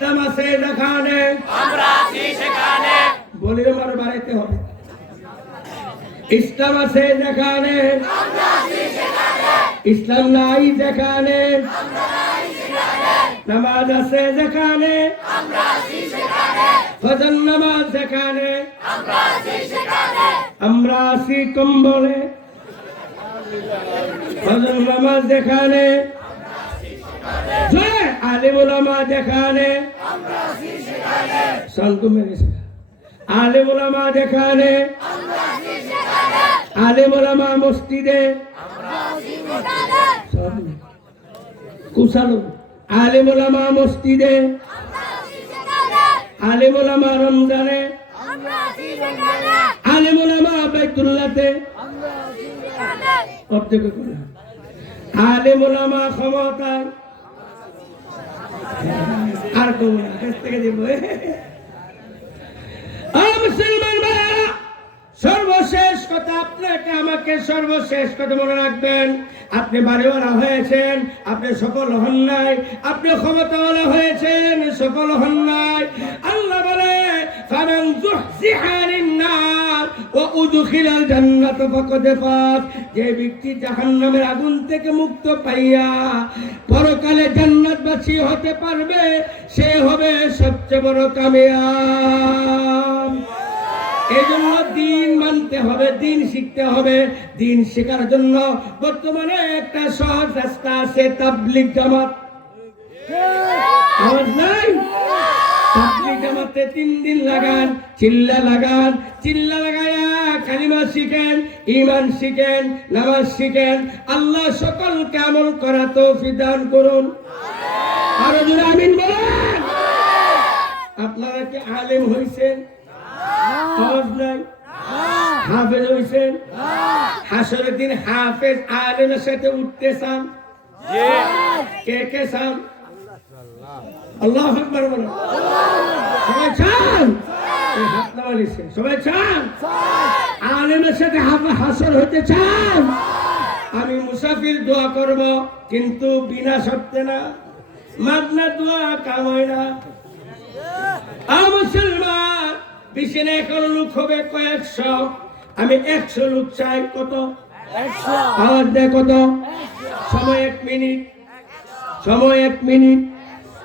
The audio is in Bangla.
ইসলাম আছে যেখানে আমরা আছি সেখানে। বলিও মার বাড়াইতে হবে। ইসলাম আছে যেখানে আমরা আছি সেখানে। ইসলাম নাই যেখানে আমরা নাই সেখানে। নামাজ আছে যেখানে আমরা আছি সেখানে। ফজর নামাজ যেখানে আমরা আছি সেখানে। আমরা আছি কম্বলে। ফজর নামাজ যেখানে জয় আলিম উলামা যেখানে আমরা আছি সেখানে। শান্ত মেরেছে। আলিম উলামা যেখানে আমরা আছি সেখানে। আলিম উলামা মসজিদে আমরা আছি সেখানে। সব কুশালো। আলিম উলামা মসজিদে আমরা আছি সেখানে। আলিম উলামা রমজানে আমরা আছি সেখানে। আলিম উলামা বাইতুল্লাহতে আমরা আছি সেখানে। অর্ধেক করে আলিম উলামা ক্ষমতায় আর কোন কাছ থেকে দিব। মুসলমান ভাইরা, সর্বশেষ কথা আপনাকে আমাকে সর্বশেষ কথা মনে রাখবেন। আপনি বাড়িওয়ালা হয়েছেন, আপনি সফল হন নাই। আপনি ক্ষমতাওয়ালা হয়েছেন, সফল হন নাই। আল্লাহ বলে ফামান যুহজিহা আনিন-নার ওয়া উদখিলাল জান্নাত ফাকাদ ফাজ। যে ব্যক্তি জাহান্নামের আগুন থেকে মুক্ত পাইয়া পরকালে জান্নাতবাসী হতে পারবে, সে হবে সবচেয়ে বড় কামিয়াব। এই জন্য দিন মানতে হবে, দিন শিখতে হবে। দিন শেখার জন্য বর্তমানে একটা সহজ রাস্তা আছে, তাবলীগ জামাত। আওয়াজ নাই? তাবলীগ জামাতে 3 দিন লাগান, চিল্লা লাগান, চিল্লা লাগায়া কালিমা শিখেন, ঈমান শিখেন, নামাজ শিখেন। আল্লাহ সকলকে আমল করা তৌফিক দান করুন। আরো জোরে আমিন বলেন। আপনারা কি আলেম হইছেন? আওয়াজ নাই? হাফেজ হইছেন? হাসরের দিন হাফেজ আলেমের সাথে উঠতে চান? কে কে চান? আল্লাহু আকবার বলেন। সবাই চান? এই হাত নামা নিচ্ছে। সবাই চান? আলেমের সাথে হাসর হতে চান? আমি মুসাফির দোয়া করব, কিন্তু বিনা শর্তে না। মাগনা দোয়া কাম হয় না। মুসলমান বিছানে এখন লোক হবে কয়েকশো। আমি 100 লোক চাই। কত? 100। আওয়াজ দেয় কত? সময় 1 মিনিট, সময় 1 মিনিট।